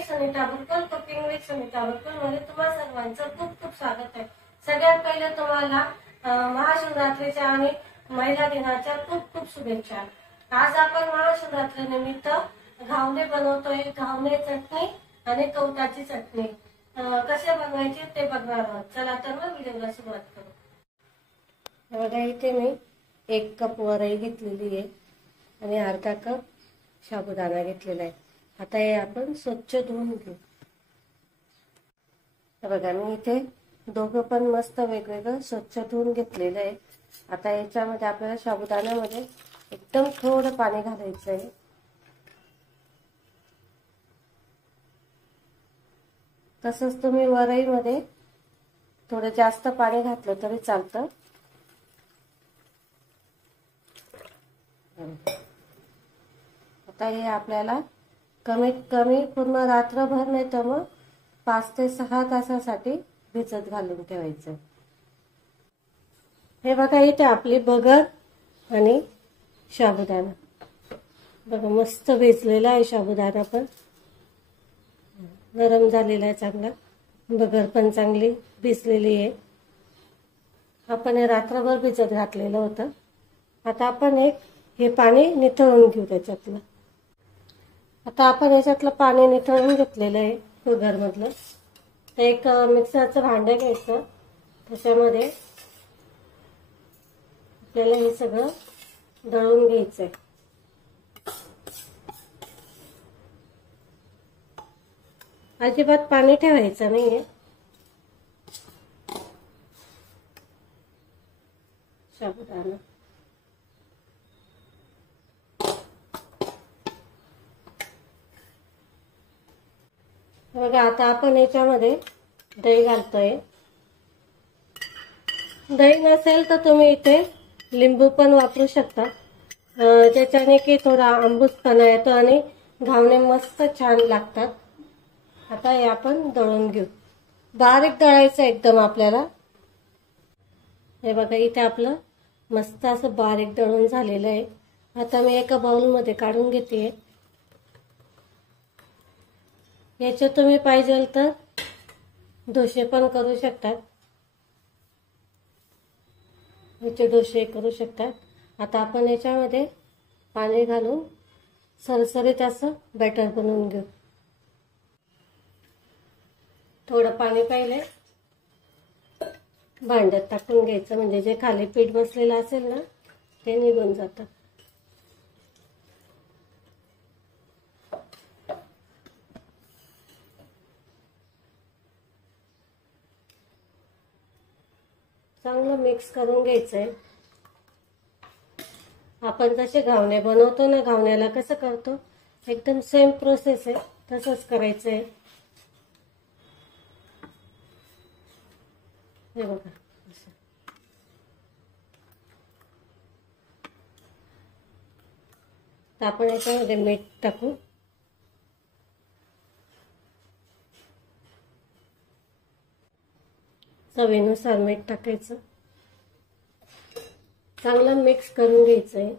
Me Sunita Burkar, cooking with Sunita Burkar मध्ये तुम्हा सर्वांचं खूप खूप स्वागत आहे। सगळ्यात पहिले तुम्हाला महाशिवरात्रीच्या आणि महिला दिनाच्या खूप खूप शुभेच्छा। आज आपण महाशिवरात्री निमित्त घावणे बनवतोय। घावणे चटणी आणि कवटाची चटणी कसे बनवायची ते बघणार आहोत। चला तर मग व्हिडिओला सुरुवात करू। बघा इथे मी 1 कप वरई घेतलेली आहे आणि अर्धा कप साबुदाणा घेतलेला आहे। आता हे आपण स्वच्छ धुवून घेऊ। बघा मी इथे दोघं पण मस्त वेगवेगळं स्वच्छ धुवून घेतलेलं आहे। आता याच्यामध्ये आपल्याला साबुदाण्यामध्ये एकदम थोडं पाणी घालायचं आहे। तसंच तुम्ही वरईमध्ये थोडं जास्त पाणी घातलं तरी चालतं। आता हे आपल्याला कमीत कमी पूर्ण रात्रभर नाही तर मग 5 ते 6 तासासाठी भिजत घालून ठेवायचं। हे बघा इथे आपली बगर आणि साबुदाणा बघा मस्त भिजलेला आहे। साबुदाणा पण गरम झालेला आहे चांगला, बगर पण चांगली भिजलेली आहे। आपण हे रात्रभर भिजत घातलेलं होतं। आता आपण हे पाणी निथळून घेऊ त्याच्यातलं। आता आपण याच्यातलं पाणी निथळून घेतलेलं आहे कुकरमधलं। तर एक मिक्सरचं भांडं घ्यायचं, त्याच्यामध्ये आपल्याला हे सगळं दळून घ्यायचंय। अजिबात पाणी ठेवायचं नाहीये। साबुदाणा बघा आता आपण याच्यामध्ये दही घालतोय। दही नसेल तर तुम्ही इथे लिंबू पण वापरू शकता, ज्याच्याने की थोडा आंबूसपणा येतो आणि घावणे मस्त छान लागतात। आता हे आपण दळून घेऊ। बारीक दळायचं एकदम आपल्याला। हे बघा इथे आपलं मस्त असं बारीक दळून झालेलं आहे। आता मी एका बाउलमध्ये काढून घेते। याचे तुम्ही पाहिजे तर डोसे पण करू शकतात, याचे डोसे करू शकतात। आता आपण याच्यामध्ये पाणी घालून सरसरीत असं बॅटर बनवून घेऊ। थोडं पाणी पहिले भांड्यात टाकून घ्यायचं, म्हणजे जे खाली पीठ बसलेलं असेल ना ते निघून जातं। चांगलं मिक्स करून घ्यायचंय। आपण जसे घावणे बनवतो ना, घावण्याला कसं करतो एकदम सेम प्रोसेस आहे, तसंच करायचंय। हे बघा असं। तर आपण याच्यामध्ये मीठ टाकू। चवीनुसार मीठ टाकायचं। चांगलं मिक्स करून घ्यायचंय।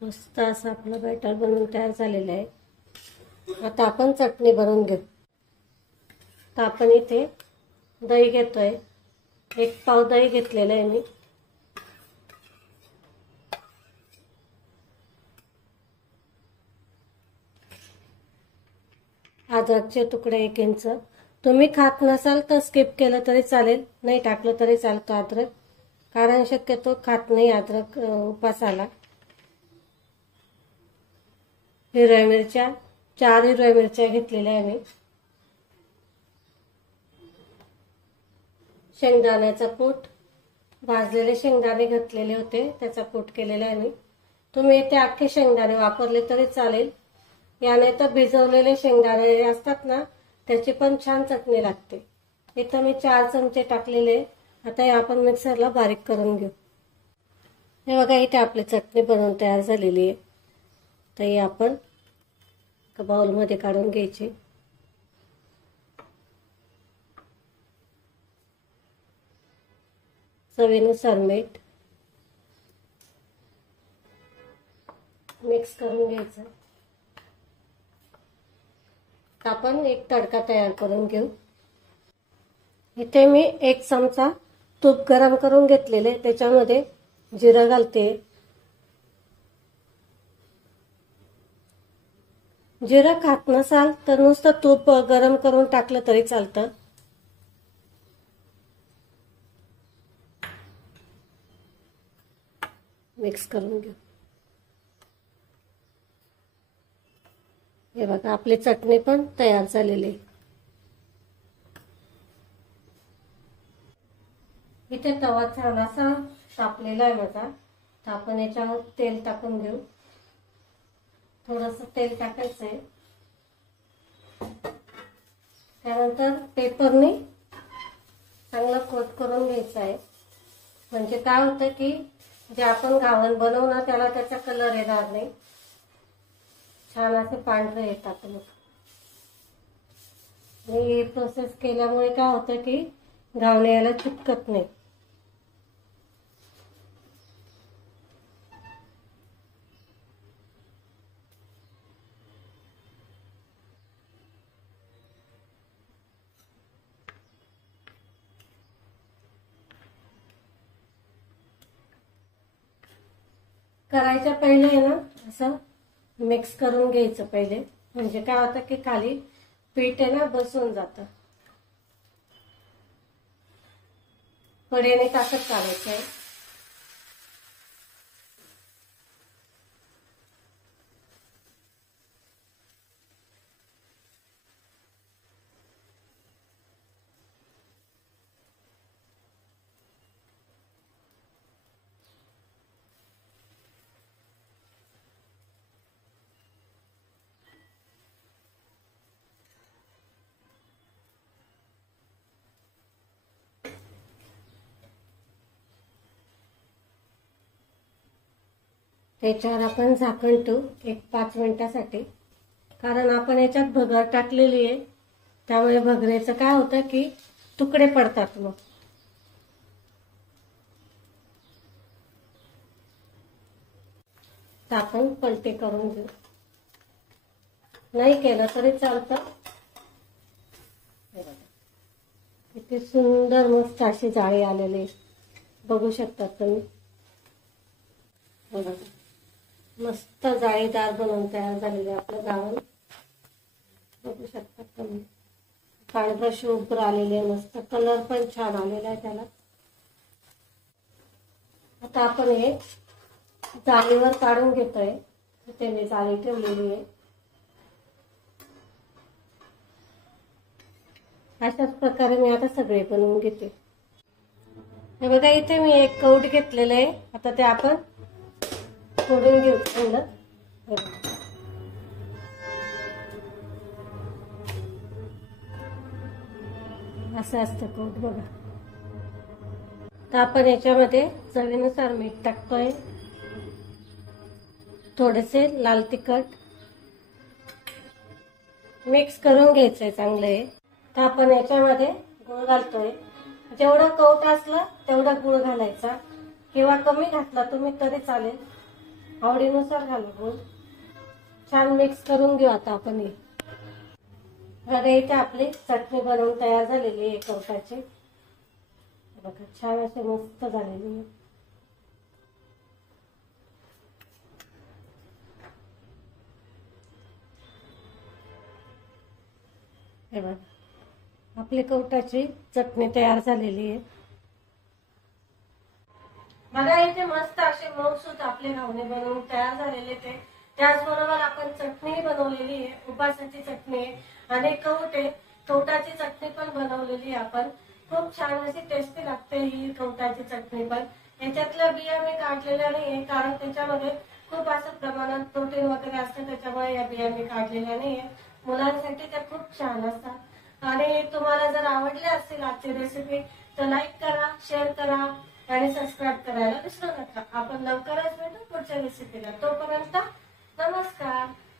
मस्त असं आपलं बॅटर बनवून तयार झालेलं आहे। आता आपण चटणी बनवून घेऊ। तर आपण इथे दही घेतोय, 1 पाव दही घेतलेलं आहे मी। अद्रकचे तुकडे 1 इंच। तुम्ही खात नसाल तर स्किप केलं तरी चालेल, नाही टाकलं तरी चालतं अद्रक, कारण शक्यतो खात नाही अद्रक उपासाला। हिरव्या मिरच्या 4 हिरव्या मिरच्या घेतलेल्या आहे मी। शेंगदाण्याचा कूट, भाजलेले शेंगदाणे घातलेले होते त्याचा कूट केलेला आहे मी। तुम्ही इथे अख्खे शेंगदाणे वापरले तरी चालेल, याने तर भिजवलेले शेंगदाणे असतात ना त्याची पण छान चटणी लागते। इथं मी 4 चमचे टाकलेले। आता हे आपण मिक्सरला बारीक करून घेऊ। हे बघा इथे आपली चटणी बनवून तयार झालेली आहे। तर हे आपण एका बाउलमध्ये काढून घ्यायची। चवीनुसार मीठ मिक्स करून घ्यायचं. आपण एक तडका तयार करून घेऊ. इथे मी 1 चमचा तूप गरम करून घेतलेले, त्याच्यामध्ये जिरं घालते. जिरं खात नसाल तर नुसतं तूप गरम करून टाकलं तरी चालतं. मिक्स करून घेऊ. हे बघा आपली चटणी पण तयार झालेली. इथे तवा थोडासा तापलेला आहे माझा, तर आपण याच्यावर तेल टाकून घेऊ. थोडंसं तेल टाकायचंय. त्यानंतर पेपरने चांगलं कोट करून घ्यायचं आहे. म्हणजे काय होतं की जे आपण घावण बनवणार त्याला त्याचा कलर येणार नाही, छान असे पांढरे येतात. ही प्रोसेस केल्यामुळे काय होतं की घावणे याला चिपकत नाही. करायच्या पहिले आहे ना असं मिक्स करून घ्यायचं पहिले. म्हणजे काय होतं की खाली पीठ आहे ना बसून जातं. कडेने टाकत काढायचं आहे. त्याच्यावर आपण झाकण ठेवू 1-5 मिनिटासाठी. कारण आपण याच्यात भगर टाकलेली आहे, त्यामुळे भगरेचं काय होतं की तुकडे पडतात. मग तर आपण पलटी करून घेऊ. नाही केलं तरी चालतं. किती सुंदर मस्त अशी जाळी आलेली बघू शकतात तुम्ही. बघा मस्त जाळीदार बनवून तयार झालेले आपलं घावण बघू शकतात तुम्ही. पांढरं शुभ्र आलेले, मस्त कलर पण छान आलेला आहे त्याला. आता आपण हे जाळीवर काढून घेतोय. इथे मी जाळी ठेवलेली आहे. अशाच प्रकारे मी आता सगळे बनवून घेते. हे बघा इथे मी एक कौट घेतलेलं आहे. आता ते आपण फोडून घेऊ चांगलं. असं असतं कौट बघा. तर आपण याच्यामध्ये चवीनुसार मीठ टाकतोय, थोडेसे लाल तिखट मिक्स करून घ्यायचंय चांगलं आहे. तर आपण याच्यामध्ये गुळ घालतोय. जेवढा कौट असला तेवढा गुळ घालायचा, किंवा कमी घातला तुम्ही तरी चालेल, आवडीनुसार घाला गुळ. छान मिक्स करून घेऊ आता आपण. बघा इथे आपली चटणी बनवून तयार झालेली आहे कौटाची. बघा छान असे मस्त झालेली आहे. हे बघा आपली कौटाची चटणी तयार झालेली आहे. बघा इथे मस्त असे मऊसूत आपले घावणे बनवून तयार झालेले ते. त्याचबरोबर आपण चटणी बनवलेली आहे, उपासाची चटणी आहे आणि कौट आहे, कौटाची चटणी पण बनवलेली आहे आपण. खूप छान अशी टेस्टी लागते ही कौटाची चटणी पण. याच्यातल्या बिया मी काढलेल्या नाहीये, कारण त्याच्यामध्ये खूप असं प्रमाणात प्रोटीन वगैरे असतं, त्याच्यामुळे या बिया मी काढलेल्या नाहीये. मुलांसाठी त्या खूप छान असतात. आणि तुम्हाला जर आवडली असतील आजची रेसिपी तर लाईक करा, शेअर करा आणि सबस्क्राईब करायला विसरू नका. आपण लवकरच भेटू पुढच्या रेसिपीला. तोपर्यंत नमस्कार.